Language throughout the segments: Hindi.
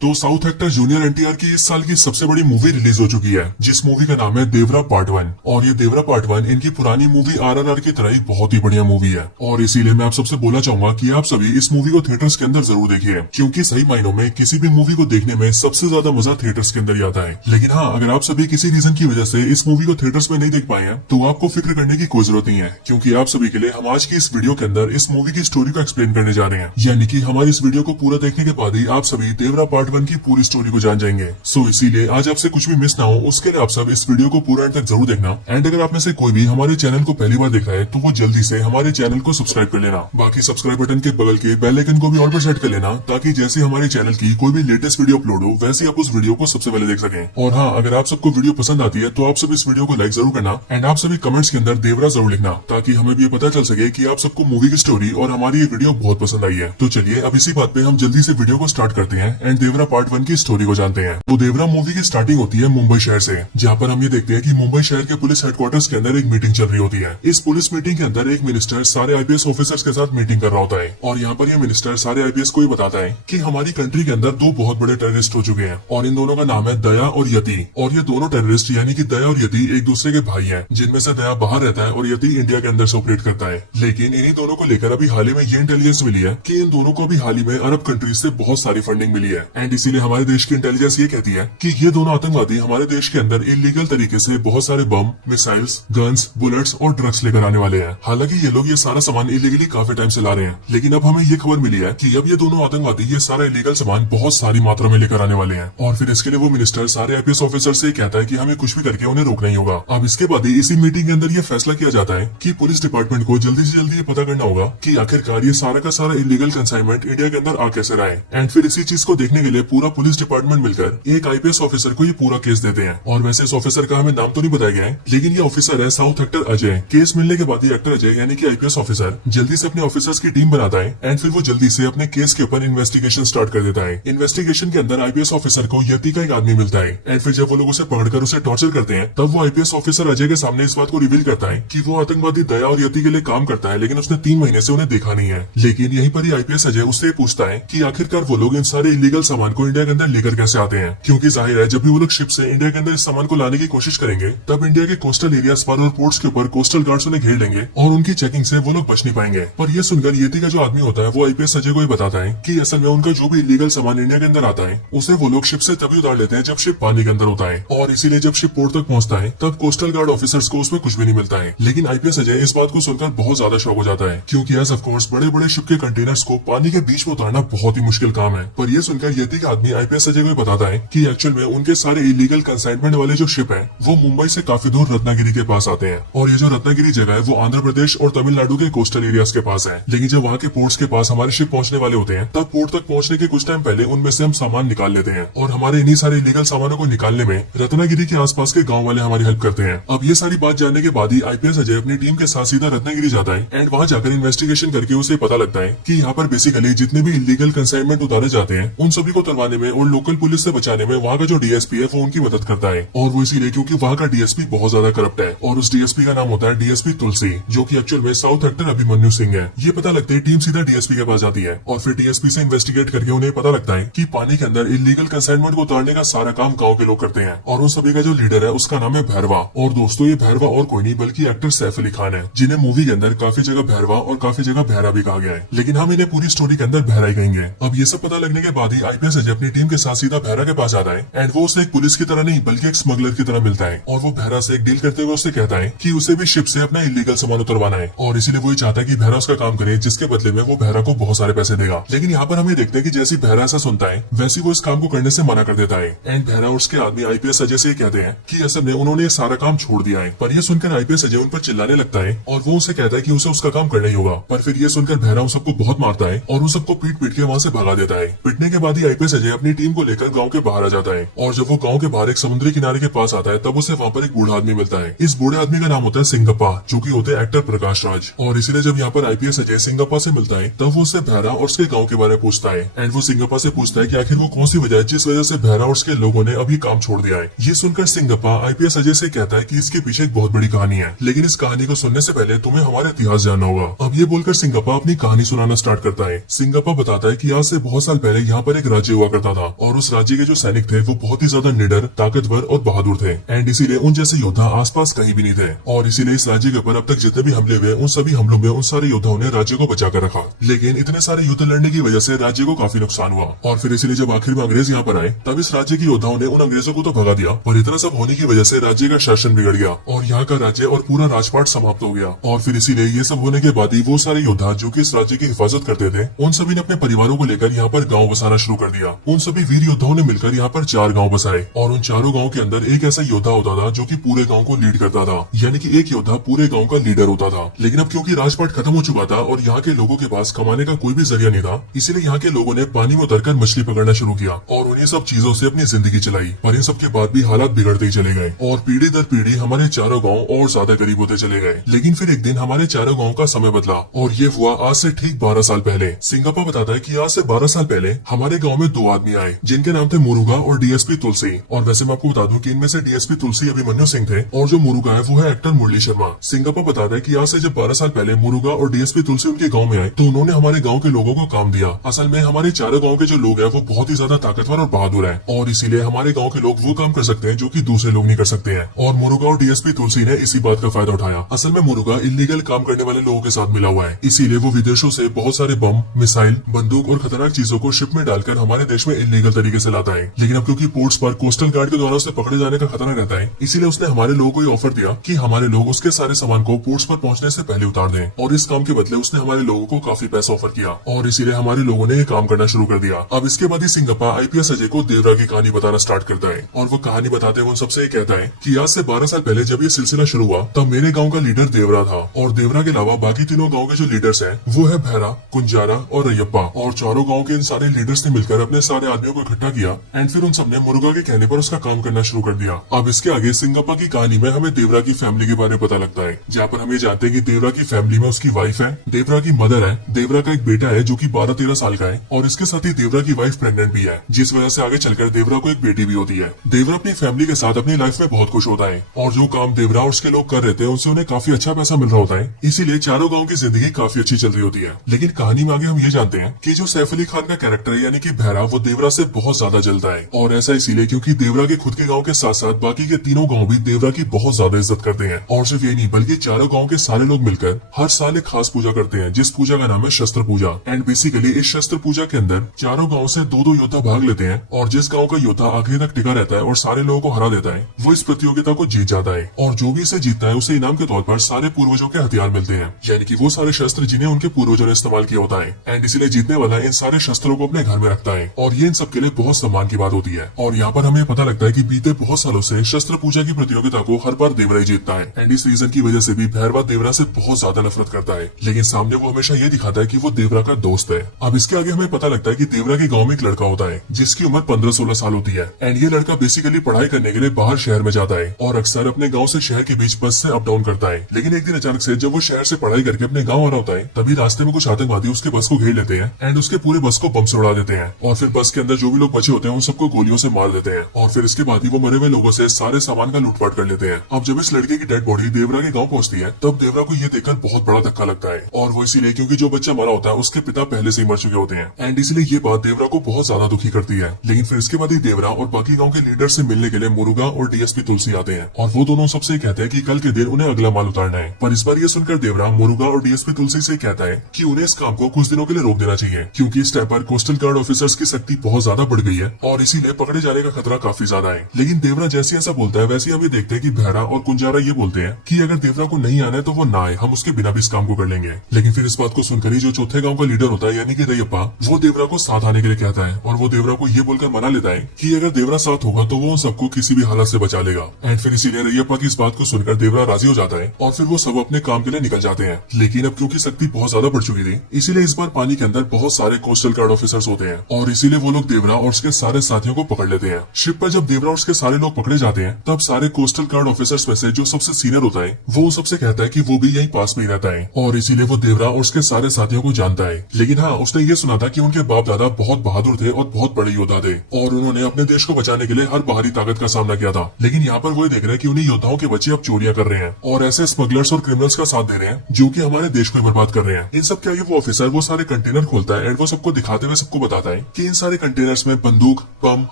तो साउथ एक्टर जूनियर एनटीआर की इस साल की सबसे बड़ी मूवी रिलीज हो चुकी है, जिस मूवी का नाम है देवरा पार्ट 1। और ये देवरा पार्ट 1 इनकी पुरानी मूवी आरआरआर की तरह ही बहुत ही बढ़िया मूवी है। और इसीलिए मैं आप सबसे बोलना चाहूंगा कि आप सभी इस मूवी को थिएटर्स के अंदर जरूर देखिए, क्योंकि सही मायनों में किसी भी मूवी को देखने में सबसे ज्यादा मजा थिएटर्स के अंदर ही आता है। लेकिन हाँ, अगर आप सभी किसी रीजन की वजह से इस मूवी को थिएटर्स में नहीं देख पाए हैं तो आपको फिक्र करने की कोई जरूरत नहीं है, क्योंकि आप सभी के लिए हम आज की इस वीडियो के अंदर इस मूवी की स्टोरी को एक्सप्लेन करने जा रहे हैं। यानी कि हमारी इस वीडियो को पूरा देखने के बाद ही आप सभी देवरा पार्ट 1 की पूरी स्टोरी को जान जाएंगे। सो इसीलिए आज आपसे कुछ भी मिस ना हो, उसके लिए आप सब इस वीडियो को पूरा एंड तक जरूर देखना। एंड अगर आप में से कोई भी हमारे चैनल को पहली बार देख रहा है तो वो जल्दी से हमारे चैनल को सब्सक्राइब कर लेना। बाकी सब्सक्राइब बटन के बगल के बेल आइकन को भी ऑल पर सेट कर लेना, ताकि जैसे हमारे चैनल की कोई भी लेटेस्ट वीडियो अपलोड हो वैसे आप उस वीडियो को सबसे पहले देख सकें। और हाँ, अगर आप सबको वीडियो पसंद आती है तो आप सब इस वीडियो को लाइक जरूर करना एंड आप सभी कमेंट्स के अंदर देवरा जरूर लिखना, ताकि हमें भी पता चल सके कि आप सबको मूवी की स्टोरी और हमारी ये वीडियो बहुत पसंद आई है। तो चलिए अब इसी बात पे हम जल्दी से वीडियो को स्टार्ट करते हैं एंड देवरा पार्ट 1 की स्टोरी को जानते हैं। तो देवरा मूवी की स्टार्टिंग होती है मुंबई शहर से, जहाँ पर हम ये देखते हैं कि मुंबई शहर के पुलिस हेडक्वार्टर्स के अंदर एक मीटिंग चल रही होती है। इस पुलिस मीटिंग के अंदर एक मिनिस्टर सारे आईपीएस ऑफिसर्स के साथ मीटिंग कर रहा होता है और यहाँ पर ये मिनिस्टर सारे आईपीएस को ही बताता है कि हमारी कंट्री के अंदर दो बहुत बड़े टेररिस्ट हो चुके हैं और इन दोनों का नाम है दया और यति। और ये दोनों टेररिस्ट यानी कि दया और यति एक दूसरे के भाई हैं, जिनमें से दया बाहर रहता है और यति इंडिया के अंदर से ऑपरेट करता है। लेकिन इन्हीं दोनों को लेकर अभी हाल ही में ये इंटेलिजेंस मिली है कि इन दोनों को अभी हाल ही में अरब कंट्रीज से बहुत सारी फंडिंग मिली है। एंड इसीलिए हमारे देश की इंटेलिजेंस ये कहती है कि ये दोनों आतंकवादी हमारे देश के अंदर इलीगल तरीके से बहुत सारे बम, मिसाइल्स, गन्स, बुलेट्स और ड्रग्स लेकर आने वाले हैं। हालांकि ये लोग ये सारा सामान इलीगली काफी टाइम से ला रहे हैं, लेकिन अब हमें ये खबर मिली है कि अब ये दोनों आतंकवादी ये सारा इलीगल सामान बहुत सारी मात्रा में लेकर आने वाले हैं। और फिर इसके लिए वो मिनिस्टर सारे आईपीएस ऑफिसर से कहता है कि हमें कुछ भी करके उन्हें रोकना ही होगा। अब इसके बाद ही इसी मीटिंग के अंदर ये फैसला किया जाता है कि पुलिस डिपार्टमेंट को जल्दी से जल्दी ये पता करना होगा कि आखिरकार ये सारा का सारा इलीगल कंसाइनमेंट इंडिया के अंदर आ कैसे रहा है। एंड फिर इसी चीज को देखने के लिए पूरा पुलिस डिपार्टमेंट मिलकर एक आईपीएस ऑफिसर को ये पूरा केस देते हैं। और वैसे इस ऑफिसर का हमें नाम तो नहीं बताया गया है, लेकिन ये ऑफिसर है साउथ एक्टर अजय। केस मिलने के बाद ही एक्टर अजय यानी कि आईपीएस ऑफिसर जल्दी से अपने ऑफिसर्स की टीम बनाता है एंड फिर वो जल्दी से अपने केस के ऊपर इन्वेस्टिगेशन स्टार्ट कर देता है। इन्वेस्टिगेशन के अंदर आईपीएस ऑफिसर को यति का एक आदमी मिलता है एंड फिर जब वो लोग उसे पकड़कर उसे टॉर्चर करते हैं तब वो आईपीएस ऑफिसर अजय के सामने इस बात को रिवील करता है कि वो आतंकवादी दया और यति के लिए काम करता है, लेकिन उसने 3 महीने से उन्हें देखा नहीं है। लेकिन यहीं पर ही आईपीएस अजय उससे पूछता है कि आखिरकार वो लोग इन सारे इलीगल सामान को इंडिया के अंदर लेकर कैसे आते हैं, क्योंकि जाहिर है जब भी वो लोग शिप से इंडिया के अंदर इस सामान को लाने की कोशिश करेंगे तब इंडिया के कोस्टल एरियाज पर और पोर्ट्स के ऊपर कोस्टल गार्ड्स उन्हें घेर लेंगे और उनकी चेकिंग से वो लोग बच नहीं पाएंगे। पर यह सुनकर यति का जो आदमी होता है वो आईपीएस अजय को ही बताता है कि असल में उनका जो भी इलीगल सामान इंडिया के अंदर आता है उसे वो लोग शिप से तभी उतार लेते हैं जब शिप पानी के अंदर होता है, और इसीलिए जब शिप पोर्ट तक पहुंचता है तब कोस्टल गार्ड ऑफिसर्स को उसमें कुछ भी नहीं मिलता है। लेकिन आईपीएस अजय इस बात को सुनकर बहुत ज्यादा शॉक हो जाता है, क्योंकि एज ऑफ कोर्स बड़े बड़े शिप के कंटेनर्स को पानी के बीच में उतारना बहुत ही मुश्किल काम है। पर यह सुनकर यति का आदमी आईपीएस अजय को बताता है कि एक्चुअल में उनके सारे इलीगल कंसाइनमेंट वाले जो शिप है वो मुंबई से काफी दूर रत्नागिरी के पास आते हैं, और ये जो रत्नागिरी जगह है वो आंध्र प्रदेश और तमिलनाडु के कोस्टल एरियाज के पास है। लेकिन जब वहाँ के पोर्ट्स के पास हमारे शिप पहुंचने वाले होते हैं तब पोर्ट तक पहुंचने के कुछ टाइम पहले उनमें से हम सामान निकाल लेते हैं, और हमारे इन्हीं सारे इलीगल सामानों को निकालने में रत्नागिरी के आसपास के गाँव वाले हमारी हेल्प करते हैं। अब ये सारी बात जानने के बाद ही आईपीएस अजय अपनी टीम के साथ सीधा रत्नागिरी जाता है एंड वहाँ जाकर इन्वेस्टिगेशन करके उसे पता लगता है कि यहाँ पर बेसिकली जितने भी इलीगल कंसाइनमेंट उतारे जाते हैं उन सभी को उतरवाने में और लोकल पुलिस से बचाने में वहाँ का जो डीएसपी है वो उनकी मदद करता है। और वो इसीलिए क्योंकि वहाँ का डीएसपी बहुत ज्यादा करप्ट है, और उस डीएसपी का नाम होता है डीएसपी तुलसी, जो कि एक्चुअल में साउथ एक्टर अभिमन्यु सिंह है। ये पता लगता है टीम सीधा डीएसपी के पास जाती है और फिर डीएसपी से इन्वेस्टिगेट करके उन्हें पता लगता है कि पानी के अंदर इलीगल कंसाइनमेंट को उतारने का सारा काम गाँव के लोग करते हैं, और उन सभी का जो लीडर है उसका नाम है भैरवा। और दोस्तों ये भैरवा और कोई नहीं बल्कि एक्टर सैफ अली खान है, जिन्हें मूवी के अंदर काफी जगह भैरवा और काफी जगह भैरा भी कहा गया है, लेकिन हम इन्हें पूरी स्टोरी के अंदर भैरा ही कहेंगे। अब ये सब पता लगने के बाद ही आईपीएस अजय अपनी टीम के साथ सीधा भैरा के पास आता है एंड वो उसे एक पुलिस की तरह नहीं बल्कि एक स्मगलर की तरह मिलता है, और वो भैरा से एक डील करते हुए उससे कहता है कि उसे भी शिप से अपना इलीगल सामान उतरवाना है, और इसीलिए वो चाहता है कि भैरा उसका काम करे, जिसके बदले में वो भैरा को बहुत सारे पैसे देगा। लेकिन यहाँ पर हमें देखते हैं कि जैसी भैरा ऐसा सुनता है वैसी वो इस काम को करने से मना कर देता है एंड भैरा और उसके आदमी आईपीएस अजय से कहते हैं कि असल में उन्होंने सारा काम छोड़ दिया है। पर यह सुनकर आईपीएस अजय उन पर चिल्लाने लगता है और वो उसे कहता है कि उसे उसका काम करना ही होगा। पर फिर यह सुनकर भैरा उन सबको बहुत मारता है और उन सबको पीट पीट के वहाँ से भगा देता है। पिटने के बाद ही आईपीएस अजय अपनी टीम को लेकर गाँव के बाहर आ जाता है, और जब वो गाँव के बाहर एक समुद्री किनारे के पास आता है तब उसे वहाँ पर एक बूढ़ा आदमी मिलता है। इस बूढ़े आदमी का नाम होता है सिंगप्पा, जो की होते हैं एक्टर प्रकाश राज। और इसीलिए जब यहाँ पर आईपीएस अजय सिंगप्पा से मिलता है तब वो उससे भैरा और उसके गाँव के बारे में पूछता है एंड वो सिंगप्पा से पूछता है कि आखिर वो कौन सी वजह है जिस वजह से भैरा और उसके लोगों ने अभी काम छोड़ दिया है। ये सुनकर सिंगप्पा आईपीएस अजय से कहता है कि इसके पीछे एक बहुत बड़ी कहानी है, लेकिन इस कहानी को सुनने से पहले तुम्हें हमारा इतिहास जानना होगा। अब ये बोलकर सिंगप्पा अपनी कहानी सुनाना स्टार्ट करता है। सिंगप्पा बताता है कि आज से बहुत साल पहले यहाँ पर एक राज्य राज्य हुआ करता था और उस राज्य के जो सैनिक थे वो बहुत ही ज्यादा निडर, ताकतवर और बहादुर थे। एंड इसीलिए उन जैसे योद्धा आसपास कहीं भी नहीं थे और इसीलिए इस राज्य के ऊपर अब तक जितने भी हमले हुए उन सभी हमलों में उन सारे योद्धाओं ने राज्य को बचा कर रखा। लेकिन इतने सारे युद्ध लड़ने की वजह से राज्य को काफी नुकसान हुआ और फिर इसीलिए जब आखिर में अंग्रेज यहाँ पर आए तब इस राज्य के योद्धाओं ने उन अंग्रेजों को तो भगा दिया, पर इतना सब होने की वजह से राज्य का शासन बिगड़ गया और यहाँ का राज्य और पूरा राजपाट समाप्त हो गया। और फिर इसीलिए ये सब होने के बाद ही वो सारे योद्धा जो कि इस राज्य की हिफाजत करते थे उन सभी ने अपने परिवारों को लेकर यहाँ पर गाँव बसाना शुरू कर दिया। उन सभी वीर योद्धाओं ने मिलकर यहाँ पर 4 गाँव बसाए और उन चारों गाँव के अंदर एक ऐसा योद्धा होता था जो कि पूरे गाँव को लीड करता था, यानी कि एक योद्धा पूरे गाँव का लीडर होता था। लेकिन अब क्योंकि राजपाट खत्म हो चुका था और यहाँ के लोगों के पास कमाने का कोई भी जरिया नहीं था, इसीलिए यहाँ के लोगों ने पानी में उतरकर मछली पकड़ना शुरू किया और उन्हीं सब चीजों से अपनी जिंदगी चलाई। पर इन सब के बाद भी हालात बिगड़ते ही चले गए और पीढ़ी दर पीढ़ी हमारे चारों गाँव और ज्यादा गरीब होते चले गए। लेकिन फिर एक दिन हमारे चारों गाँव का समय बदला और ये हुआ आज से ठीक 12 साल पहले। सिंगापा बताता है कि आज से 12 साल पहले हमारे गाँव में 2 आदमी आए जिनके नाम थे मुरुगा और डीएसपी तुलसी। और वैसे मैं आपको बता दूं कि इनमें से डीएसपी तुलसी अभिमन्यु सिंह थे और जो मुरुगा है वो है एक्टर मुरली शर्मा। सिंगापा बताता है कि आज से जब 12 साल पहले मुरुगा और डीएसपी तुलसी उनके गाँव में आए तो उन्होंने हमारे गाँव के लोगों को काम दिया। असल में हमारे चारों गाँव के जो लोग हैं वो बहुत ही ज्यादा ताकतवर और बहादुर है और इसीलिए हमारे गाँव के लोग वो काम कर सकते हैं जो कि दूसरे लोग नहीं कर सकते हैं। और मुरुगा और डीएसपी तुलसी ने इसी बात का फायदा उठाया। असल में मुरुगा इलीगल काम करने वाले लोगों के साथ मिला हुआ है, इसीलिए वो विदेशों से बहुत सारे बम, मिसाइल, बंदूक और खतरनाक चीजों को शिप में डालकर हमारे देश में इलीगल तरीके से लाता है। लेकिन अब क्योंकि पोर्ट्स पर कोस्टल गार्ड के द्वारा उसे पकड़े जाने का खतरा रहता है, इसीलिए उसने हमारे लोगों को ये ऑफर दिया कि हमारे लोग उसके सारे सामान को पोर्ट्स पर पहुंचने से पहले उतार दें। और इस काम के बदले उसने हमारे लोगों को काफी पैसा ऑफर किया और इसीलिए हमारे लोगों ने ये काम करना शुरू कर दिया। अब इसके बाद ही सिंगापा आईपीएस अजय को देवरा की कहानी बताना स्टार्ट करता है और वो कहानी बताते हुए उन सबसे ये कहता है कि आज से 12 साल पहले जब ये सिलसिला शुरू हुआ तब मेरे गाँव का लीडर देवरा था और देवरा के अलावा बाकी तीनों गाँव के जो लीडर्स है वो है भैरा, कुंजारा और रैयप्पा। और चारों गाँव के इन सारे लीडर्स ने मिलकर अपने सारे आदमियों को इकट्ठा किया एंड फिर उन सबने मुरुगा के कहने पर उसका काम करना शुरू कर दिया। अब इसके आगे सिंगापा की कहानी में हमें देवरा की फैमिली के बारे में पता लगता है, जहाँ पर हम ये जानते हैं कि देवरा की फैमिली में उसकी वाइफ है, देवरा की मदर है, देवरा का एक बेटा है जो कि 12-13 साल का है और इसके साथ ही देवरा की वाइफ प्रेग्नेंट भी है, जिस वजह से आगे चलकर देवरा को एक बेटी भी होती है। देवरा अपनी फैमिली के साथ अपनी लाइफ में बहुत खुश होता है और जो काम देवरा और उसके लोग कर रहे थे उनसे उन्हें काफी अच्छा पैसा मिल रहा होता है, इसीलिए चारों गाँव की जिंदगी काफी अच्छी चल रही होती है। लेकिन कहानी में आगे हम ये जानते हैं कि जो सैफ अली खान का कैरेक्टर है यानी कि भैरा, वो देवरा से बहुत ज्यादा जलता है और ऐसा इसीलिए क्योंकि देवरा के खुद के गांव के साथ साथ बाकी के तीनों गांव भी देवरा की बहुत ज्यादा इज्जत करते हैं। और सिर्फ ये नहीं बल्कि चारों गांव के सारे लोग मिलकर हर साल एक खास पूजा करते हैं जिस पूजा का नाम है शस्त्र पूजा। एंड बेसिकली इस शस्त्र पूजा के अंदर चारों गाँव से 2-2 योद्धा भाग लेते हैं और जिस गाँव का योद्धा आखिरी तक टिका रहता है और सारे लोगों को हरा देता है वो इस प्रतियोगिता को जीत जाता है और जो भी इसे जीतता है उसे इनाम के तौर पर सारे पूर्वजों के हथियार मिलते हैं, यानी कि वो सारे शस्त्र जिन्हें उनके पूर्वजों ने इस्तेमाल किया होता है। एंड इसलिए जीतने वाला इन सारे शस्त्रों को अपने घर में रखता है और ये इन सब के लिए बहुत सम्मान की बात होती है। और यहाँ पर हमें पता लगता है कि बीते बहुत सालों से शस्त्र पूजा की प्रतियोगिता को हर बार देवरा ही जीतता है एंड इस रीजन की वजह से भी भैरवा देवरा से बहुत ज्यादा नफरत करता है, लेकिन सामने वो हमेशा ये दिखाता है कि वो देवरा का दोस्त है। अब इसके आगे हमें पता लगता है कि देवरा के गाँव में एक लड़का होता है जिसकी उम्र 15-16 साल होती है एंड ये लड़का बेसिकली पढ़ाई करने के लिए बाहर शहर में जाता है और अक्सर अपने गाँव से शहर के बीच बस से अप डाउन करता है। लेकिन एक दिन अचानक से जब वो शहर से पढ़ाई करके अपने गाँव आ रहा होता है तभी रास्ते में कुछ आतंकवादी उसके बस को घेर लेते हैं एंड उसके पूरे बस को बम से उड़ा देते हैं और फिर बस के अंदर जो भी लोग बचे होते हैं उन सबको गोलियों से मार देते हैं और फिर इसके बाद ही वो मरे हुए लोगों से सारे सामान का लूटपाट कर लेते हैं। अब जब इस लड़के की डेड बॉडी देवरा के गाँव पहुंचती है तब देवरा को ये देखकर बहुत बड़ा धक्का लगता है और वो इसीलिए क्योंकि जो बच्चा मरा होता है उसके पिता पहले से ही मर चुके होते हैं एंड इसलिए ये बात देवरा को बहुत ज्यादा दुखी करती है। लेकिन फिर इसके बाद ही देवरा और बाकी गाँव के लीडर से मिलने के लिए मुरुगा और डीएसपी तुलसी आते हैं और वो दोनों सबसे कहते हैं कि कल के दिन उन्हें अगला माल उतारना है। पर इस बार ये सुनकर देवरा मुरुगा और डीएसपी तुलसी से कहता है कि उन्हें इस काम को कुछ दिनों के लिए रोक देना चाहिए क्योंकि इस टाइम पर कोस्टल गार्ड ऑफिसर्स की शक्ति बहुत ज्यादा बढ़ गई है और इसीलिए पकड़े जाने का खतरा काफी ज्यादा है। लेकिन देवरा जैसे ऐसा बोलता है वैसे हम ये देखते हैं कि भैरा और कुंजारा ये बोलते हैं कि अगर देवरा को नहीं आना है तो वो ना आए, हम उसके बिना भी इस काम को कर लेंगे। लेकिन फिर इस बात को सुनकर ही जो चौथे गाँव का लीडर होता है यानी कि रैयप्पा, वो देवरा को साथ आने के लिए कहता है और वो देवरा को ये बोलकर मना लेता है कि अगर देवरा साथ होगा तो वो उन सबको किसी भी हालत से बचा लेगा। एंड फिर इसीलिए रैयप्पा की इस बात को सुनकर देवरा राजी हो जाता है और फिर वो सब अपने काम के लिए निकल जाते हैं। लेकिन अब क्योंकि शक्ति बहुत ज्यादा बढ़ चुकी थी इसीलिए इस बार पानी के अंदर बहुत सारे कोस्टल गार्ड ऑफिसर्स होते हैं और इसीलिए वो लोग देवरा और उसके सारे साथियों को पकड़ लेते हैं। शिप पर जब देवरा और उसके सारे लोग पकड़े जाते हैं तब सारे कोस्टल गार्ड ऑफिसर्स में से जो सबसे सीनियर होता है वो उन सबसे कहता है कि वो भी यहीं पास में ही रहता है और इसीलिए वो देवरा और उसके सारे साथियों को जानता है। लेकिन हाँ, उसने ये सुना था कि उनके बाप दादा बहुत बहादुर थे और बहुत बड़े योद्धा थे और उन्होंने अपने देश को बचाने के लिए हर बाहरी ताकत का सामना किया था। लेकिन यहाँ पर वो देख रहे हैं कि उन्हीं योद्धाओं के बच्चे अब चोरियां कर रहे हैं और ऐसे स्मगलर्स और क्रिमिनल्स का साथ दे रहे हैं जो कि हमारे देश को बर्बाद कर रहे हैं। इन सब के आगे वो ऑफिसर वो सारे कंटेनर खोलता है एंड वो सबको दिखाते हुए सबको बताता है कि इन सारे कंटेनर्स में बंदूक, बम,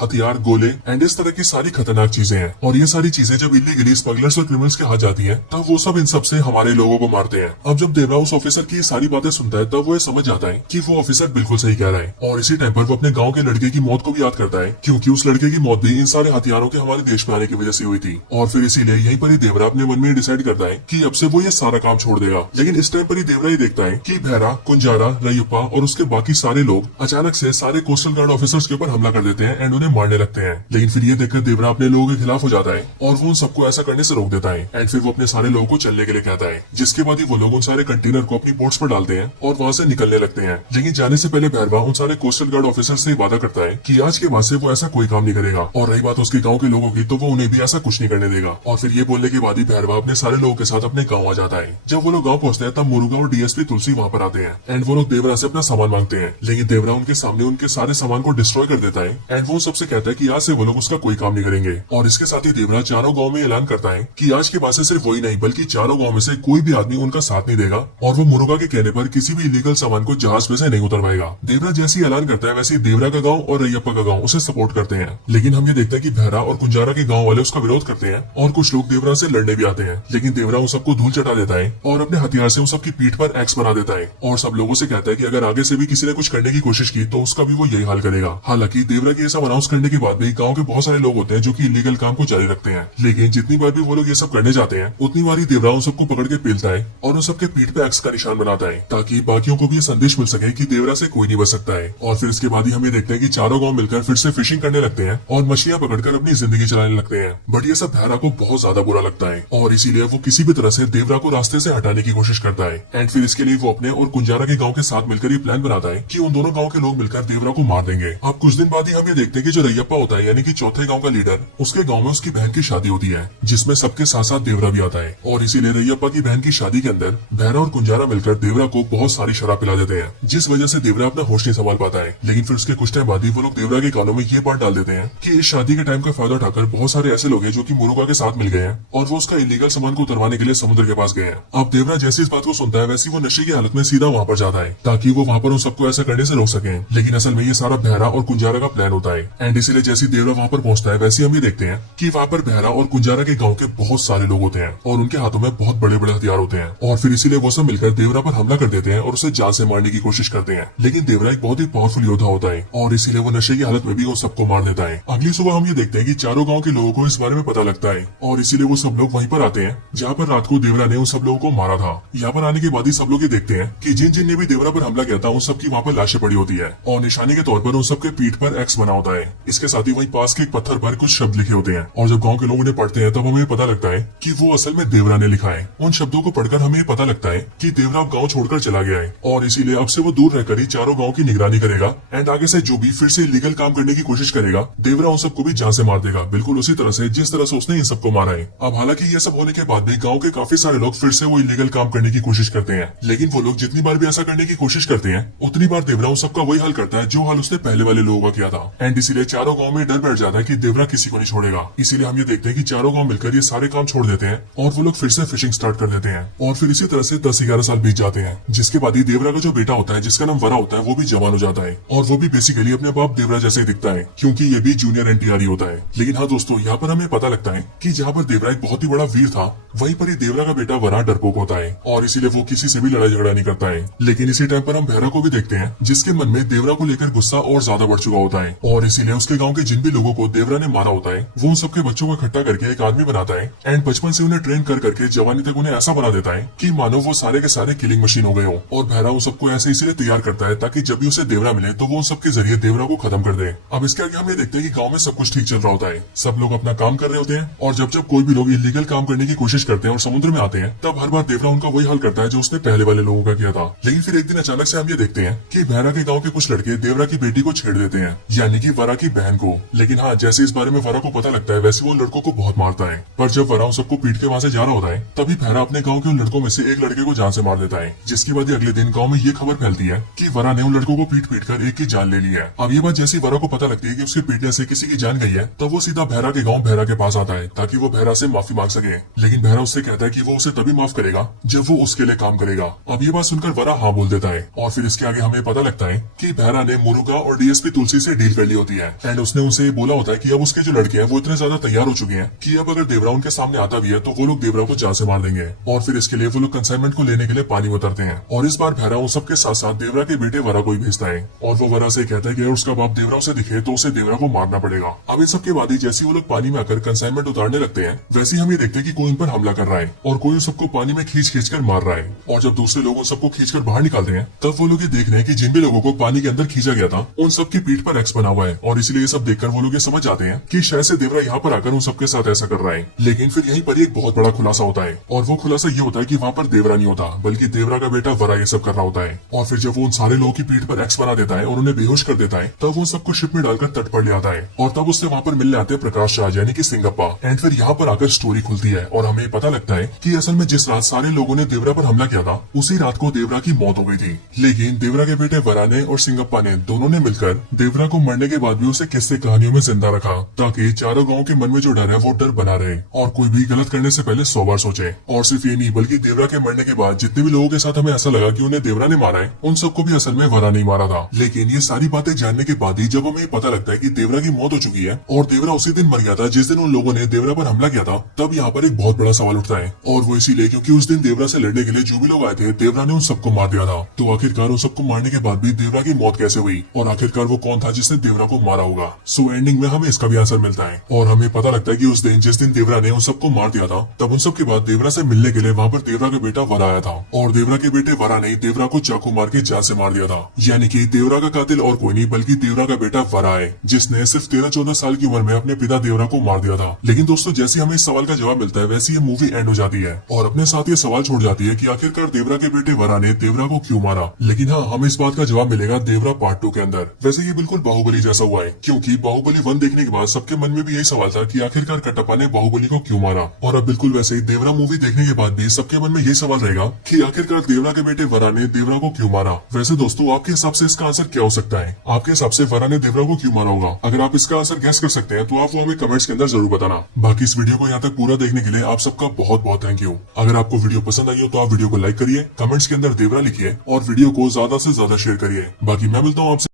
हथियार, गोले एंड इस तरह की सारी खतरनाक चीजें हैं। और ये सारी चीजें जब इलीगली स्मगलर्स और क्रिमिनल्स के हाथ जाती है तब वो सब इन सब से हमारे लोगों को मारते हैं। अब जब देवरा उस ऑफिसर की ये सारी बातें सुनता है तब वो ये समझ जाता है कि वो ऑफिसर बिल्कुल सही कह रहा है। और इसी टाइम पर वो अपने गाँव के लड़के की मौत को भी याद करता है, क्योंकि उस लड़के की मौत भी इन सारे हथियारों के हमारे देश में आने की वजह से हुई थी। और फिर इसीलिए यहीं पर ही देवरा अपने मन में डिसाइड करता है कि अब से वो ये सारा काम छोड़ देगा। लेकिन इस टाइम पर ही देवरा ये देखता है कि भैरा, कुंजारा, रैयप्पा और उसके बाकी सारे लोग अचानक से सारे कोस्टल गार्ड ऑफिसर्स के ऊपर हमला कर देते हैं एंड उन्हें मारने लगते हैं। लेकिन फिर ये देखकर देवरा अपने लोगों के खिलाफ हो जाता है और वो उन सबको ऐसा करने से रोक देता है। एंड फिर वो अपने सारे लोगों को चलने के लिए कहता है, जिसके बाद ही वो लोग उन सारे कंटेनर को अपनी बोट्स पर डालते हैं और वहाँ से निकलने लगते हैं। लेकिन जाने से पहले भैरवा उन सारे कोस्टल गार्ड ऑफिसर से वादा करता है कि आज के बाद से वो ऐसा कोई काम नहीं करेगा। और रही बात उसके गाँव के लोगों की, तो वो उन्हें भी ऐसा कुछ नहीं करने देगा। और फिर ये बोलने के बाद ही भैरवा अपने सारे लोगों के साथ अपने गाँव आ जाता है। जब वो लोग गाँव पहुंचते हैं तब मुरुगा और डीएसपी तुलसी वहाँ पर आते हैं एंड वो लोग देवरा से अपना सामान मांगते हैं। लेकिन देवरा उनके सामने उनके सारे सामान को डिस्ट्रॉय कर देता है एंड वो सबसे कहता है कि आज से वो लोग उसका कोई काम नहीं करेंगे। और इसके साथ ही देवरा चारों गांव में ऐलान करता है कि आज के बाद से सिर्फ वही नहीं बल्कि चारों गांव में से कोई भी आदमी उनका साथ नहीं देगा और वो मुरुगा के कहने पर किसी भी इलीगल सामान को जहाज में से नहीं उतरवाएगा। देवरा जैसे ही ऐलान करता है वैसे ही देवरा का गाँव और रैयप्पा का गाँव उसे सपोर्ट करते हैं। लेकिन हम ये देखते हैं कि भैरा और कुंजारा के गाँव वाले उसका विरोध करते हैं और कुछ लोग देवरा से लड़ने भी आते हैं। लेकिन देवरा उन सबको धूल चटा देता है और अपने हथियार से उन सबकी पीठ पर एक्स बना देता है और सब लोगों से कहता है कि अगर आगे से भी किसी ने कुछ करने की कोशिश की तो उसका भी वो यही हाल करेगा। हालांकि देवरा की ये सब अनाउंस करने के बाद भी गांव के बहुत सारे लोग होते हैं जो कि इलीगल काम को जारी रखते हैं। लेकिन जितनी बार भी वो लोग ये सब करने जाते हैं उतनी बार ही देवरा उन सबको पकड़ के पेलता है और उन सबके पीठ पे एक्स का निशान बनाता है ताकि बाकियों को भी ये संदेश मिल सके कि देवरा से कोई नहीं बच सकता है। और फिर इसके बाद ही हम ये देखते हैं कि चारों गाँव मिलकर फिर से फिशिंग करने लगते हैं और मछलियां पकड़कर अपनी जिंदगी चलाने लगते हैं। बट ये सब भैरा को बहुत ज्यादा बुरा लगता है और इसीलिए वो किसी भी तरह से देवरा को रास्ते से हटाने की कोशिश करता है। एंड फिर इसके लिए वो अपने और कुंजारा के गाँव के साथ मिलकर ये प्लान बनाता है कि उन दोनों गाँव के लोग मिलकर देवरा को मार देंगे। अब कुछ दिन बाद ही हम ये देखते हैं कि जो रैयप्पा होता है यानी कि चौथे गांव का लीडर, उसके गांव में उसकी बहन की शादी होती है जिसमें सबके साथ साथ देवरा भी आता है। और इसीलिए रैयप्पा की बहन की शादी के अंदर भैरा और कुंजारा मिलकर देवरा को बहुत सारी शराब पिला देते हैं जिस वजह से देवरा अपना होश नहीं संभाल पाता है। लेकिन फिर उसके कुछ टाइम बाद ही वो लोग देवरा के कानों में ये बात डाल देते हैं कि इस शादी के टाइम का फायदा उठाकर बहुत सारे ऐसे लोग हैं जो कि मुरुगा के साथ मिल गए हैं और वो उसका इलीगल सामान को उतरवाने के लिए समुद्र के पास गए हैं। अब देवरा जैसे इस बात को सुनता है वैसे वो नशे की हालत में सीधा वहाँ पर जाता है ताकि वो वहाँ पर उन सबको ऐसा करने से रोक सके। लेकिन असल में ये सारा भैरा और कुंजारा का प्लान होता है। एंड इसीलिए जैसे देवरा वहाँ पर पहुंचता है वैसे हम ये देखते हैं कि वहाँ पर भैरा और कुंजारा के गाँव के बहुत सारे लोग होते हैं और उनके हाथों में बहुत बड़े बड़े हथियार होते हैं। और फिर इसीलिए वो सब मिलकर देवरा पर हमला कर देते हैं और उसे जान से मारने की कोशिश करते हैं। लेकिन देवरा एक बहुत ही पावरफुल योद्धा होता है और इसीलिए वो नशे की हालत में भी उन सबको मार देता है। अगली सुबह हम ये देखते हैं कि चारों गाँव के लोगों को इस बारे में पता लगता है और इसीलिए वो सब लोग वहीं पर आते हैं जहाँ पर रात को देवरा ने उन सब लोगों को मारा था। यहाँ पर आने के बाद ही सब लोग ये देखते हैं कि जिन जिन ने भी देवरा पर हमला किया था उन सबकी वहाँ पर लाशें पड़ी होती है और निशानी के तौर पर उन सबके पीठ पर एक्स बना होता है। इसके साथ ही वहीं पास के एक पत्थर पर कुछ शब्द लिखे होते हैं और जब गांव के लोग उन्हें पढ़ते हैं तब हमें पता लगता है कि वो असल में देवरा ने लिखा है। उन शब्दों को पढ़कर हमें पता लगता है कि देवरा अब गाँव छोड़कर चला गया है और इसीलिए अब से वो दूर रहकर ही चारों गाँव की निगरानी करेगा एंड आगे से जो भी फिर से इलीगल काम करने की कोशिश करेगा देवरा उन सबको भी जान से मार देगा, बिल्कुल उसी तरह से जिस तरह से उसने इन सबको मारा है। अब हालांकि ये सब होने के बाद भी गांव के काफी सारे लोग फिर से वो इलीगल काम करने की कोशिश करते हैं। लेकिन वो लोग जितनी बार भी ऐसा करने की कोशिश करते हैं उतनी बार देवरा उन सबका वही हाल करता है जो हाल उसने पहले वाले लोगों का किया था। एंड इसीलिए चारों गाँव में डर बैठ जाता है कि देवरा किसी को नहीं छोड़ेगा। इसीलिए हम ये देखते हैं कि चारों गाँव मिलकर ये सारे काम छोड़ देते हैं और वो लोग फिर से फिशिंग स्टार्ट कर देते हैं। और फिर इसी तरह से 10-11 साल बीत जाते हैं जिसके बाद ही देवरा का जो बेटा होता है जिसका नाम वरा होता है वो भी जवान हो जाता है और वो भी बेसिकली अपने बाप देवरा जैसे ही दिखता है क्योंकि ये भी जूनियर एनटीआर ही होता है। लेकिन हाँ दोस्तों, यहाँ पर हमें पता लगता है कि जहाँ पर देवरा एक बहुत ही बड़ा वीर था वहीं पर ही देवरा का बेटा वरा डरपोक होता है और इसीलिए वो किसी से भी लड़ाई झगड़ा नहीं करता है। लेकिन इसी टाइम पर हम भैरा को भी देखते हैं जिसके मन में देवरा को लेकर गुस्सा और ज्यादा बढ़ चुका होता है और इसीलिए उसके गाँव के जिन भी लोगों को देवरा ने मारा होता है वो उन सबके बच्चों को इकट्ठा करके एक आदमी बनाता है एंड बचपन से उन्हें ट्रेन कर करके जवानी तक उन्हें ऐसा बना देता है कि मानो वो सारे के सारे किलिंग मशीन हो गए हो। और भैरा उन सबको ऐसे इसीलिए तैयार करता है ताकि जब भी उसे देवरा मिले तो वो उन सबके जरिए देवरा को खत्म कर दे। अब इसके आगे हम ये देखते हैं कि गाँव में सब कुछ ठीक चल रहा होता है, सब लोग अपना काम कर रहे होते हैं और जब जब कोई भी लोग इलीगल काम करने की कोशिश करते हैं और समुद्र में आते हैं तब हर बार देवरा उनका वही हाल करता है जो उसने पहले वाले लोगों का किया था। लेकिन फिर एक दिन अचानक से हम ये देखते हैं कि भैरा के गाँव के कुछ लड़के देवरा की बेटी को छेड़ देते हैं यानी कि वरा की बहन को। लेकिन हाँ, जैसे इस बारे में वरा को पता लगता है वैसे वो लड़कों को बहुत मारता है। पर जब वरा उन सबको पीट के वहाँ से जा रहा होता है तभी भैरा अपने गाँव के उन लड़कों में से एक लड़के को जान से मार देता है जिसके बाद अगले दिन गाँव में ये खबर फैलती है कि वरा ने उन लड़कों को पीट पीट कर एक की जान ले ली है। अब ये बात जैसी वरा को पता लगती है कि उसके पीटने से किसी की जान गई है तो वो सीधा भैरा के गाँव भैरा के पास आता है ताकि वो भैरा से माफी मांग सके। लेकिन भैरा उससे कहता है कि वो उसे तभी माफ करेगा जब वो उसके लिए काम करेगा। अब ये बात सुनकर वरा हाँ बोल देता है और फिर इसके आगे हमें पता लगता है कि भैरा ने मुरुगा और डीएसपी तुलसी से डील कर ली होती है एंड उसने उनसे ये बोला होता है कि अब उसके जो लड़के हैं वो इतने ज्यादा तैयार हो चुके हैं कि अब अगर देवरा उनके सामने आता भी है तो वो लोग देवरा को जान से मार देंगे और फिर इसके लिए वो लोग कंसाइनमेंट को लेने के लिए पानी में उतरते हैं। और इस बार भैरा उन सबके साथ साथ देवरा के बेटे वरा को भी भेजता है और वो वरा से कहता है कि अगर उसका बाप देवरा उसे दिखे तो उसे देवरा को मारना पड़ेगा। अब इन सबके बाद ही जैसे वो लोग पानी में आकर कंसाइनमेंट उतारने लगते हैं वैसे हम ये देखते हैं कि कोई उन पर हमला कर रहा है और कोई उन सबको पानी में खींच खींच कर मार रहा है। और जब दूसरे लोग उन सबको खींच कर बाहर निकालते हैं तब वो लोग ये देख रहे हैं कि जिन भी लोगों को पानी के अंदर खींचा गया था उन सबकी पीठ पर एक्स बना हुआ है और इसलिए ये सब देखकर वो लोग ये समझ जाते हैं कि शायद से देवरा यहाँ पर आकर उन सबके साथ ऐसा कर रहा है। लेकिन फिर यहीं पर एक बहुत बड़ा खुलासा होता है और वो खुलासा ये होता है कि वहाँ पर देवरा नहीं होता बल्कि देवरा का बेटा वरा ये सब कर रहा होता है। और फिर जब वो उन सारे लोगों की पीठ पर एक्स बना देता है और उन्हें बेहोश कर देता है तब वो सबको शिप में डालकर तट पर ले आता है और तब उससे वहाँ पर मिलने आते हैं प्रकाश राज यानी कि सिंगप्पा एंड फिर यहाँ पर आकर स्टोरी खुलती है और हमें पता लगता है कि असल में जिस रात सारे लोगों ने देवरा पर हमला किया था उसी रात को देवरा की मौत हो गई थी। लेकिन देवरा के बेटे वरा ने और सिंगप्पा ने दोनों ने मिलकर देवरा को मरने के बाद भी उसे किस्से कहानियों में जिंदा रखा ताकि चारों गाँव के मन में जो डर है वो डर बना रहे और कोई भी गलत करने से पहले 100 बार सोचे। और सिर्फ ये नहीं बल्कि देवरा के मरने के बाद जितने भी लोगों के साथ हमें ऐसा लगा कि उन्हें देवरा ने मारा है उन सबको भी असल में वरा नहीं मारा था। लेकिन ये सारी बातें जानने के बाद ही जब हमें पता लगता है कि देवरा की मौत हो चुकी है और देवरा उसी दिन मर गया था जिस दिन उन लोगों ने देवरा पर हमला किया था तब यहाँ पर एक बहुत बड़ा सवाल उठता है और वो इसीलिए क्योंकि उस दिन देवरा से लड़ने के लिए जो भी लोग आए थे देवरा ने उन सबको मार दिया था। तो आखिरकार उन सबको मारने के बाद भी देवरा की मौत कैसे हुई और आखिरकार वो कौन था जिसने देवरा को मारा होगा। सो एंडिंग में हमें इसका भी आंसर मिलता है और हमें पता लगता है कि उस दिन जिस दिन देवरा ने उन सबको मार दिया था तब उन सब के बाद देवरा से मिलने के लिए वहाँ पर देवरा का बेटा वरा आया था और देवरा के बेटे वरा ने देवरा को चाकू मार के जान से मार दिया था। यानी कि देवरा का कातिल और कोई नहीं बल्कि देवरा का बेटा वरा है जिसने सिर्फ 13-14 साल की उम्र में अपने पिता देवरा को मार दिया था। लेकिन दोस्तों जैसे हमें इस सवाल का जवाब मिलता है वैसे ये मूवी एंड हो जाती है और अपने साथ ये सवाल छोड़ जाती है कि आखिरकार देवरा के बेटे वरा ने देवरा को क्यों मारा। लेकिन हाँ हमें इस बात का जवाब मिलेगा देवरा पार्ट 2 के अंदर। वैसे ये बिल्कुल बाहुबली जैसा हुआ है क्योंकि बाहुबली 1 देखने के बाद सबके मन में भी यही सवाल था कि आखिरकार कटप्पा ने बाहुबली को क्यों मारा और अब बिल्कुल वैसे ही देवरा मूवी देखने के बाद भी सबके मन में यही सवाल रहेगा कि आखिरकार देवरा के बेटे वरा ने देवरा को क्यों मारा। वैसे दोस्तों आपके हिसाब से इसका आंसर क्या हो सकता है? आपके हिसाब से वरा ने देवरा को क्यों मारा होगा? अगर आप इसका आंसर गैस कर सकते हैं तो आप वो हमें कमेंट्स के अंदर जरूर बताना। बाकी इस वीडियो को यहाँ तक पूरा देखने के लिए आप सबका बहुत बहुत थैंक यू। अगर आपको वीडियो पसंद आई हो तो आप वीडियो को लाइक करिए, कमेंट्स के अंदर देवरा लिखिए और वीडियो को ज्यादा से ज्यादा शेयर करिए। बाकी मैं मिलता हूँ